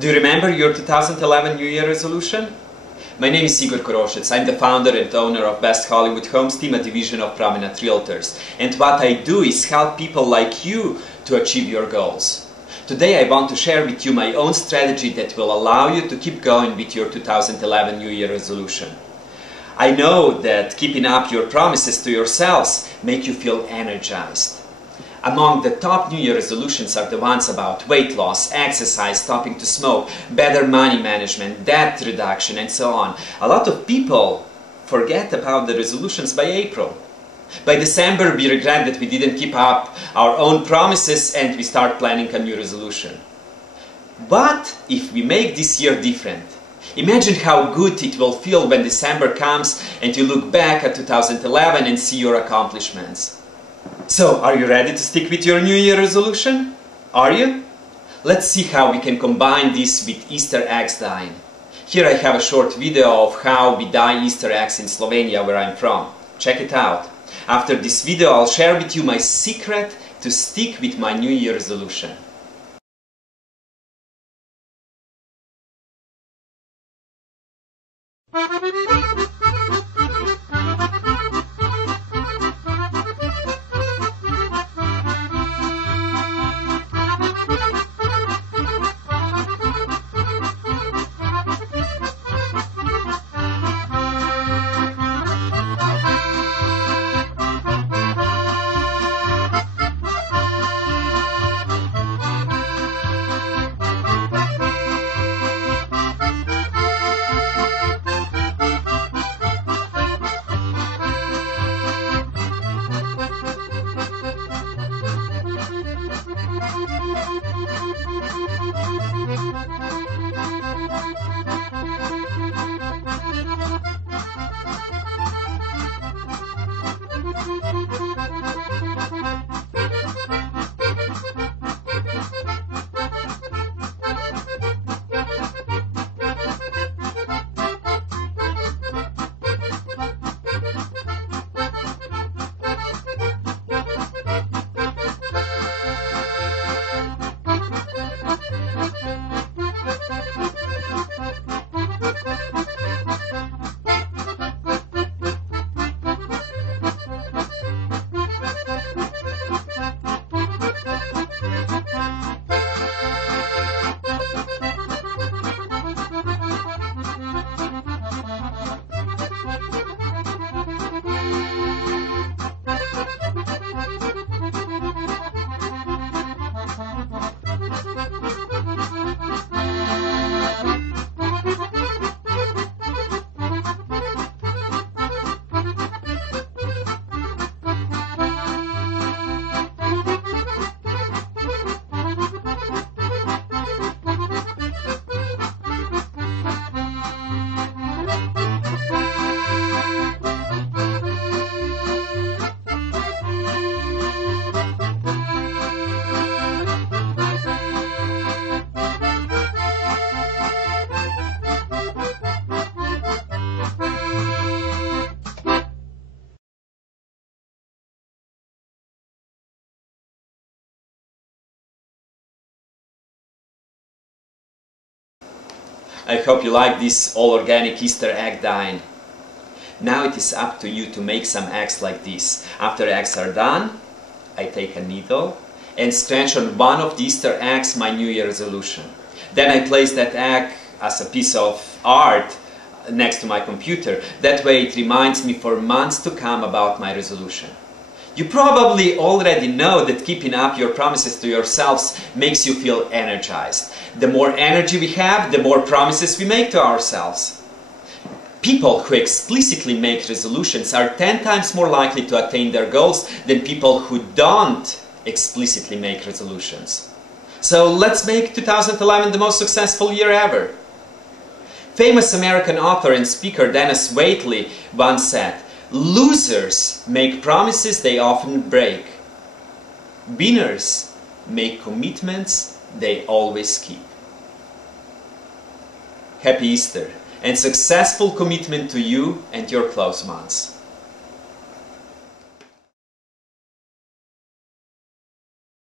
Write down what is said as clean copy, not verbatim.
Do you remember your 2011 New Year resolution? My name is Igor Koroshets. I'm the founder and owner of Best Hollywood Homes Team, a division of Prominent Realtors. And what I do is help people like you to achieve your goals. Today I want to share with you my own strategy that will allow you to keep going with your 2011 New Year resolution. I know that keeping up your promises to yourselves make you feel energized. Among the top New Year resolutions are the ones about weight loss, exercise, stopping to smoke, better money management, debt reduction, and so on. A lot of people forget about the resolutions by April. By December, we regret that we didn't keep up our own promises and we start planning a new resolution. But if we make this year different, imagine how good it will feel when December comes and you look back at 2011 and see your accomplishments. So, are you ready to stick with your New Year resolution? Are you? Let's see how we can combine this with Easter eggs dyeing. Here I have a short video of how we dye Easter eggs in Slovenia, where I'm from. Check it out. After this video, I'll share with you my secret to stick with my New Year resolution. I hope you like this all-organic Easter egg dyeing. Now it is up to you to make some eggs like this. After eggs are done, I take a needle and scratch on one of the Easter eggs my New Year resolution. Then I place that egg as a piece of art next to my computer. That way it reminds me for months to come about my resolution. You probably already know that keeping up your promises to yourselves makes you feel energized. The more energy we have, the more promises we make to ourselves. People who explicitly make resolutions are 10 times more likely to attain their goals than people who don't explicitly make resolutions. So let's make 2011 the most successful year ever. Famous American author and speaker Dennis Waitley once said, "Losers make promises they often break. Winners make commitments they always keep." Happy Easter and successful commitment to you and your close ones.